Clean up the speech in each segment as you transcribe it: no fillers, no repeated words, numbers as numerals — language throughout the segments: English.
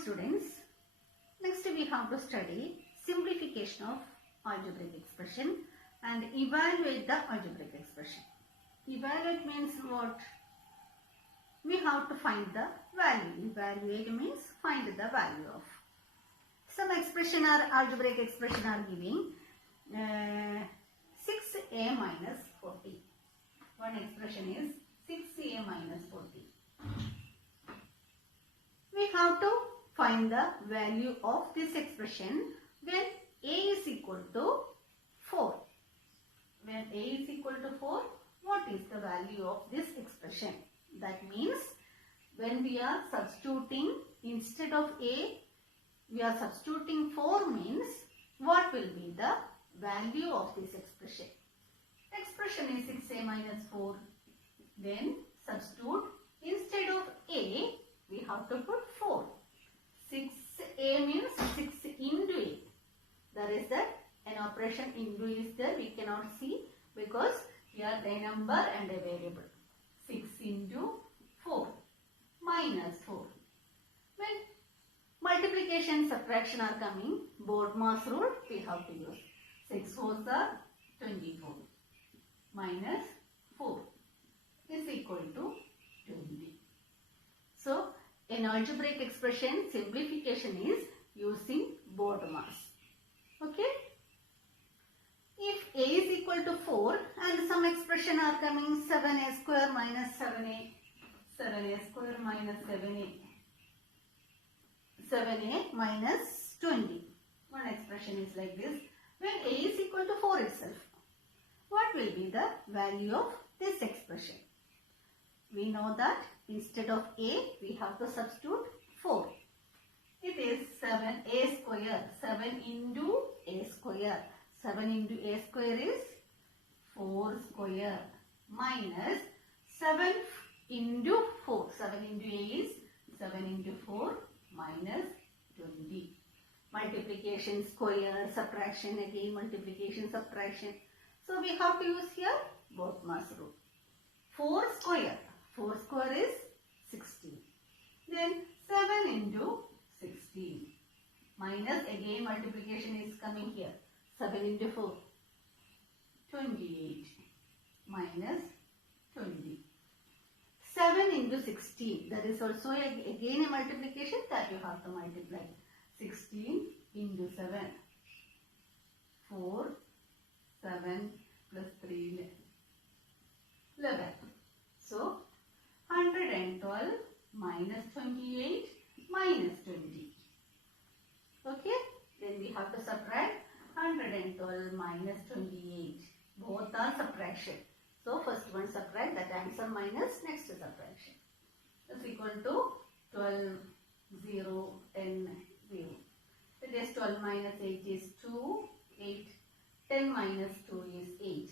students, next we have to study simplification of algebraic expression and evaluate the algebraic expression. Evaluate means what? We have to find the value. Evaluate means find the value of. Some expression or algebraic expression are giving 6a minus 40. One expression is 6a minus 40. We have to find the value of this expression when a is equal to 4. When a is equal to 4, what is the value of this expression? That means when we are substituting instead of a, we are substituting 4 means what will be the value of this expression? Expression is 6a minus 4. Then substitute instead of a, we have to put 4. 6a means 6 into a. There is that an operation into is there. We cannot see because here a number and a variable. 6 into 4 minus 4. When multiplication subtraction are coming, BODMAS rule we have to use. 6 4s are 24 minus 4 is equal to 20. So, an algebraic expression simplification is using BODMAS. Okay? If a is equal to 4 and some expression are coming 7a square minus 7a, 7a square minus 7a, 7a minus 20. One expression is like this. When a is equal to 4 itself, what will be the value of this expression? We know that instead of a, we have to substitute 4. It is 7a square, 7 into a square. 7 into a square is 4 square minus 7 into 4. 7 into a is 7 into 4 minus 20. Multiplication, square, subtraction, again multiplication, subtraction. So we have to use here BODMAS rule. 4 square. 4 square is 16. Then 7 into 16 minus again multiplication is coming here. 7 into 4, 28 minus 20. 7 into 16, that is also again a multiplication that you have to multiply. 16 into 7, 4, 7 plus 3, 11. So, 112 minus 28 minus 20. Okay, then we have to subtract 112 minus 28. Both are subtraction. So, first one subtract, that answer minus next subtraction. Is equal to 12, 0, 10, 0. It is 12 minus 8 is 2, 8. 10 minus 2 is 8,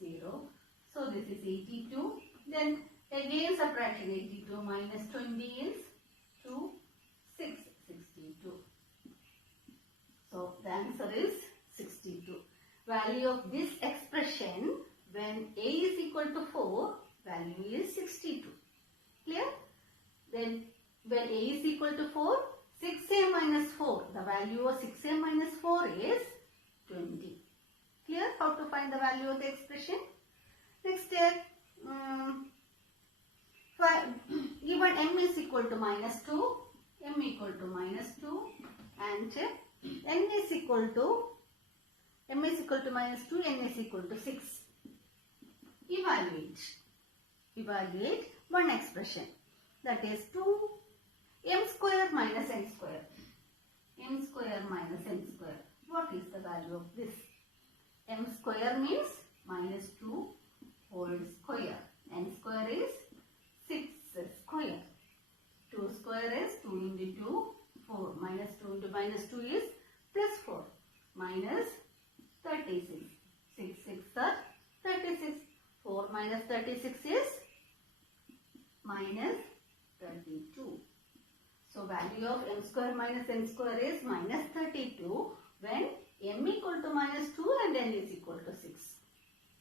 0. So, this is 82. Then, again subtraction 82 minus 20 is 2, 6, 62. So, the answer is 62. Value of this expression when a is equal to 4, value is 62. Clear? Then, when a is equal to 4, 6a minus 4, the value of 6a minus 4 is 20. Clear? How to find the value of the expression? Next step, even m is equal to minus 2, m equal to minus 2 and n is equal to minus 2, n is equal to 6. Evaluate one expression, that is 2m square minus n square. M square minus n square. What is the value of this? M square means minus 2 whole square. N square is 6 square. 2 square is 2 into 2, 4. Minus 2 into minus 2 is plus 4. Minus 36. 6 6 are 36. 4 minus 36 is minus 32. So, value of m square minus n square is minus 32 when m equal to minus 2 and n is equal to 6.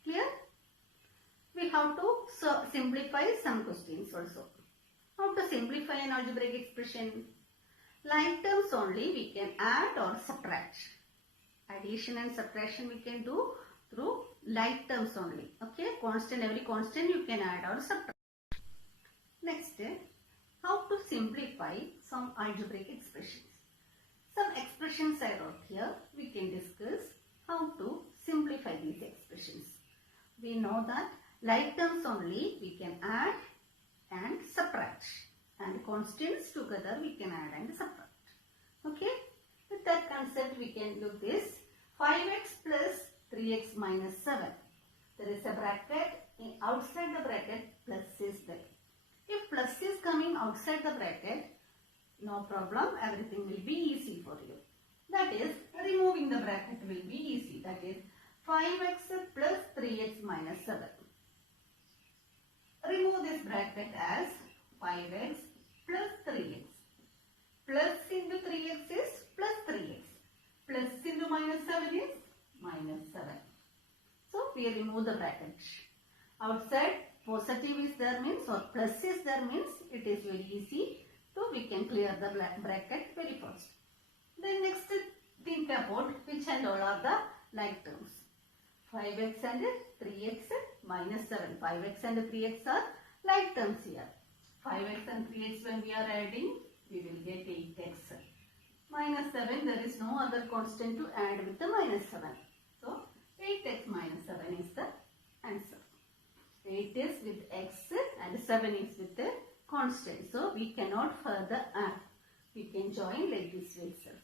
Clear? We have to simplify some questions also. How to simplify an algebraic expression? Like terms only we can add or subtract. Addition and subtraction we can do through like terms only. Okay, constant, every constant you can add or subtract. Next, how to simplify some algebraic expressions. Some expressions I wrote here. We can discuss how to simplify these expressions. We know that like terms only we can add and subtract, and constants together we can add and subtract. Okay, with that concept we can do this. 5x plus 3x minus 7. There is a bracket. Outside the bracket plus is there. If plus is coming outside the bracket, no problem, everything will be easy for you. That is, removing the bracket will be easy. That is 5x plus 3x minus 7. Remove this bracket as 5x plus 3x. Plus into 3x is plus 3x. Plus into minus 7 is minus 7. So we remove the bracket. Outside positive is there means, or plus is there means, it is very easy. So we can clear the bracket very fast. Then next think about which and all are the like terms. 5x and 3x minus 7. 5x and 3x are like terms here. 5x and 3x when we are adding, we will get 8x. Minus 7, there is no other constant to add with the minus 7. So 8x minus 7 is the answer. 8 is with x and 7 is with the constant. So we cannot further add. We can join like this way itself.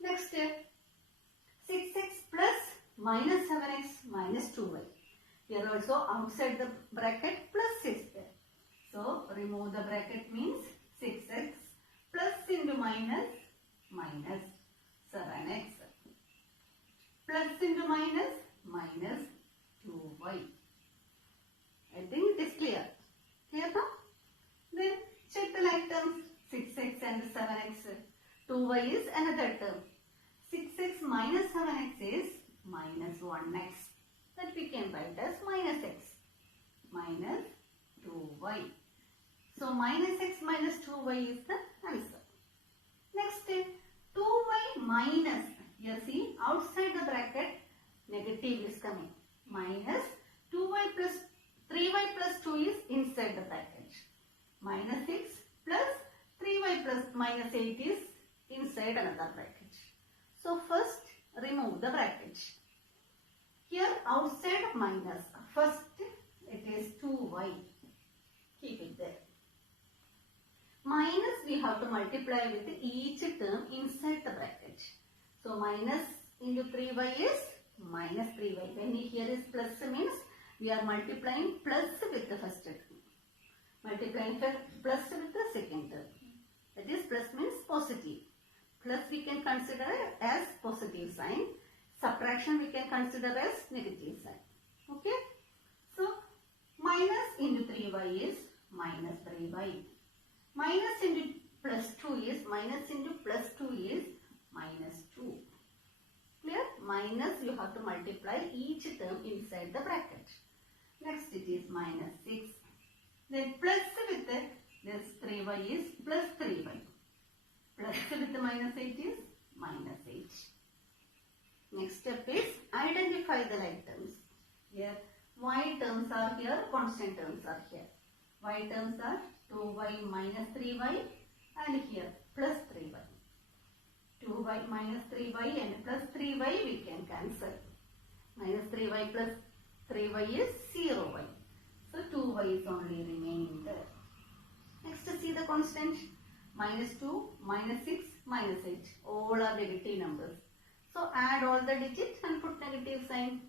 Next, 6x plus minus 7x minus 2y. Here also outside the bracket plus is there. So remove the bracket means 6x plus into minus, minus 7x. Plus into minus, minus 2y. I think it is clear. Clear now? Then check the like terms. 6x and 7x. 2y is another term. 6x minus 7x is minus 1x. That we can write as minus x. Minus 2y. So minus x minus 2y is the answer. Next, 2y minus. You see outside the bracket negative is coming. Minus 2y plus 3y plus 2 is inside the bracket. Minus 6 plus 3y plus minus 8 is inside another bracket. So first remove the bracket. Here outside minus. First it is 2y. Keep it there. Minus we have to multiply with each term inside the bracket. So minus into 3y is minus 3y. When here is plus means we are multiplying plus with the first term. Multiplying plus with the second term. That is plus means positive. Plus we can consider as positive sign. Subtraction we can consider as negative sign. Okay. So minus into 3y is minus 3y. Minus into plus 2 is minus into plus 2 is minus 2. Clear? Minus you have to multiply each term inside the bracket. Next it is minus 6. Then plus with this 3y is plus 3y. Plus with the minus 8 is minus 8. Next step is identify the like terms. Here y terms are here, constant terms are here. Y terms are 2y minus 3y and here plus 3y. 2y minus 3y and plus 3y we can cancel. Minus 3y plus 3y is 0y. So 2y is only remaining there. Next see the constant. Minus 2, minus 6, minus 8. All are negative numbers. So add all the digits and put negative sign.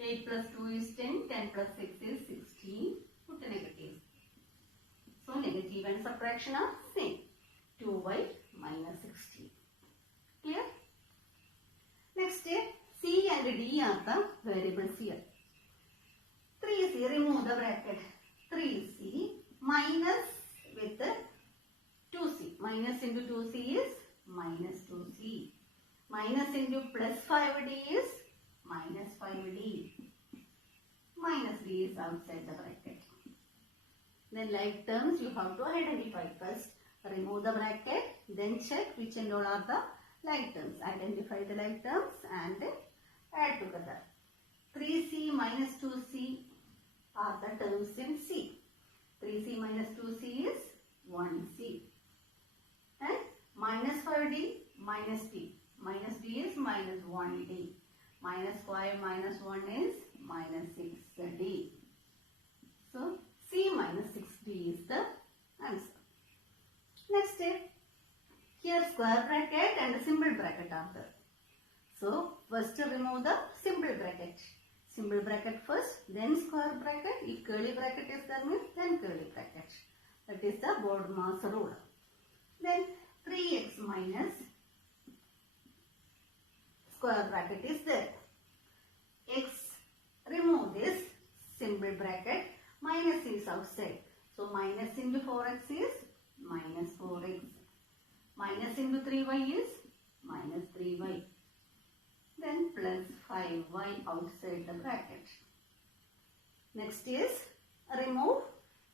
8 plus 2 is 10. 10 plus 6 is 16. Put a negative. So negative and subtraction are same. 2y minus 16. Clear? Next, C and D are the variables here. 3c, remove the bracket. 3c minus with 2c. Minus into 2c is minus 2c. Minus into plus 5d is minus 5d. Minus d is outside the bracket. Then like terms you have to identify first. Remove the bracket Then check which and all are the like terms. Identify the like terms and add together. 3c minus 2c are the terms in C. 3c minus 2c is 1c. And minus 5d minus d. Minus d is minus 1d. Minus 5 minus 1 is minus 6d. So, C minus 6d is the answer. Next step. Here square bracket and symbol bracket are there. So, first remove the symbol bracket. Symbol bracket first, then square bracket. If curly bracket is there means then curly bracket. That is the BODMAS rule. Then 3x minus square bracket is there. X, remove this symbol bracket. Minus is outside. So minus into 4x is minus 4x. Minus into 3y is minus 3y. Then plus 5y outside the bracket. Next is remove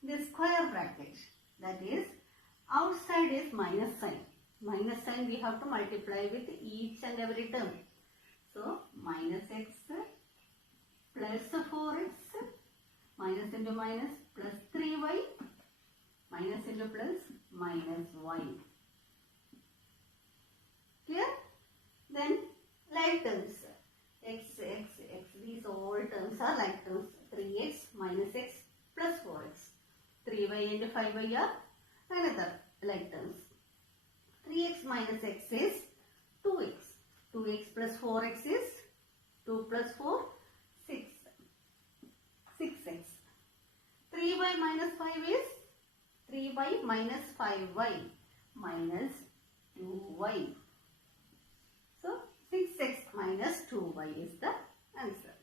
the square bracket. That is outside is minus sign. Minus sign we have to multiply with each and every term. So minus x plus 4x minus into minus plus 3y minus into plus minus y. Clear? Then like terms. X, these all terms are like terms. 3x minus x plus 4x. 3y and 5y are another like terms. 3x minus x is 2x. 2x plus 4x is 2 plus 4, 6. 6x. 3y minus 5 is 3y minus 5y minus 2y. So, 6x minus 2y is the answer.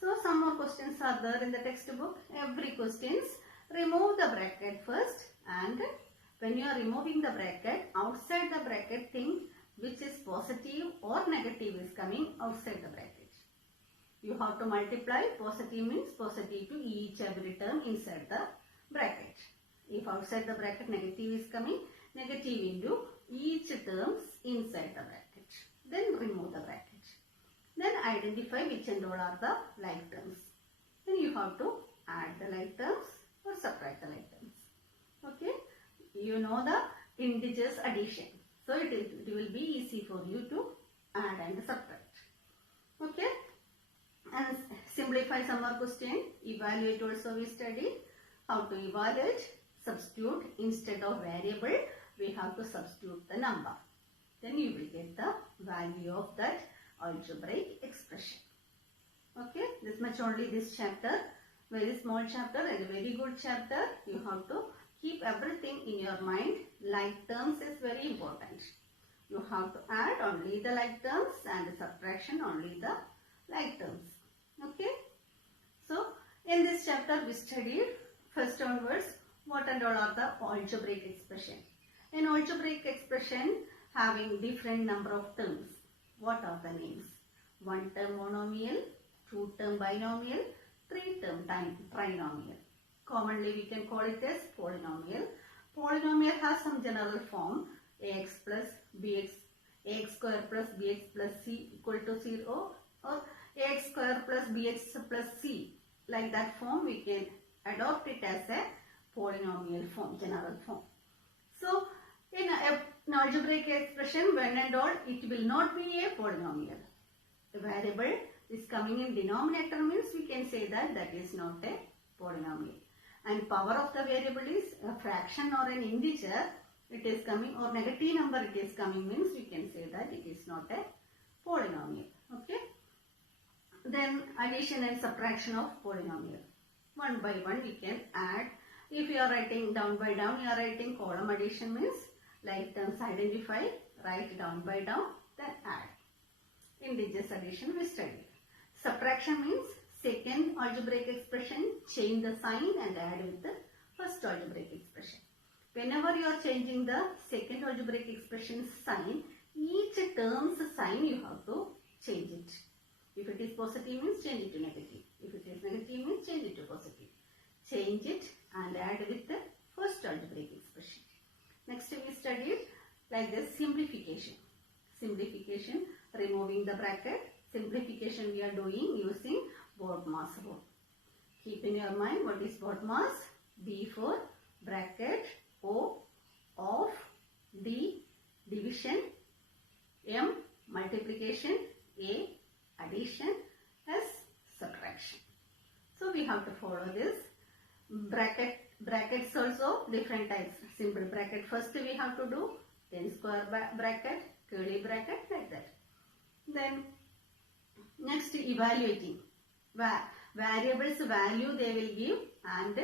So, some more questions are there in the textbook. Every questions, remove the bracket first, and when you are removing the bracket, outside the bracket think which is positive or negative is coming outside the bracket. You have to multiply. Positive means positive to each every term inside the bracket. If outside the bracket negative is coming, negative into each terms inside the bracket. Then remove the bracket. Then identify which and all are the like terms. Then you have to add the like terms or subtract the like terms. Okay. You know the integers addition. So it will be easy for you to add and subtract. Okay. And simplify some more question. Evaluate also we studied. How to evaluate? Substitute instead of variable. We have to substitute the number. Then you will get the value of that algebraic expression. Okay. This much only this chapter. Very small chapter and a very good chapter. You have to keep everything in your mind. Like terms is very important. You have to add only the like terms and the subtraction only the like terms. Okay. So, in this chapter we studied first onwards what and all are the algebraic expression. An algebraic expression having different number of terms. What are the names? One term monomial, two term binomial, three term trinomial. Commonly we can call it as polynomial. Polynomial has some general form ax plus bx, ax square plus bx plus c equal to 0, or ax square plus bx plus c. Like that form we can adopt it as a polynomial form, general form. So in an algebraic expression, when and all, it will not be a polynomial. A variable is coming in denominator means we can say that that is not a polynomial. And power of the variable is a fraction or an integer, it is coming, or negative number it is coming means we can say that it is not a polynomial. Okay. Then addition and subtraction of polynomial. One by one we can add. If you are writing down by down, you are writing column addition means like terms identify, write down by down, then add. Integers addition we studied. Subtraction means second algebraic expression, change the sign and add with the first algebraic expression. Whenever you are changing the second algebraic expression sign, each term's sign you have to change it. If it is positive means change it to negative. If it is negative means change it to positive. Change it and add with the first algebraic expression. Next we studied like this simplification. Simplification, removing the bracket. Simplification we are doing using BODMAS rule. Keep in your mind what is BODMAS. B for bracket, O of, D division, M multiplication, A addition, S subtraction. So we have to follow this. Brackets also different types. Simple bracket first we have to do, then square bracket, curly bracket, like that. Then next evaluating. Variables value they will give and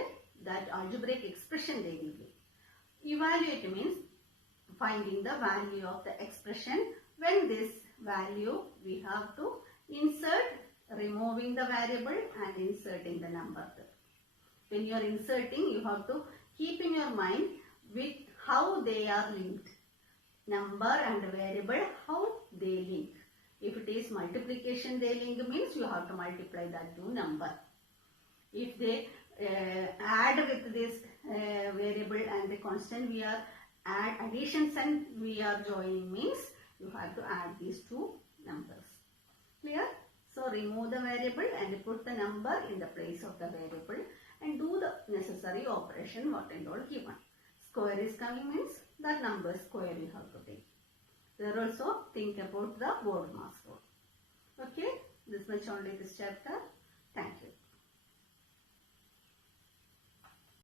that algebraic expression they will give. Evaluate means finding the value of the expression. When this value we have to insert, removing the variable and inserting the number. When you are inserting, you have to keep in your mind with how they are linked. Number and variable, how they link. If it is multiplication they link means you have to multiply that to number. If they add with this variable and the constant we are additions and we are joining means you have to add these two numbers. Clear? So remove the variable and put the number in the place of the variable and do the necessary operation what and all given. Square is coming means that number square you have to take. There also think about the BODMAS rule. Okay, this much only this chapter. Thank you.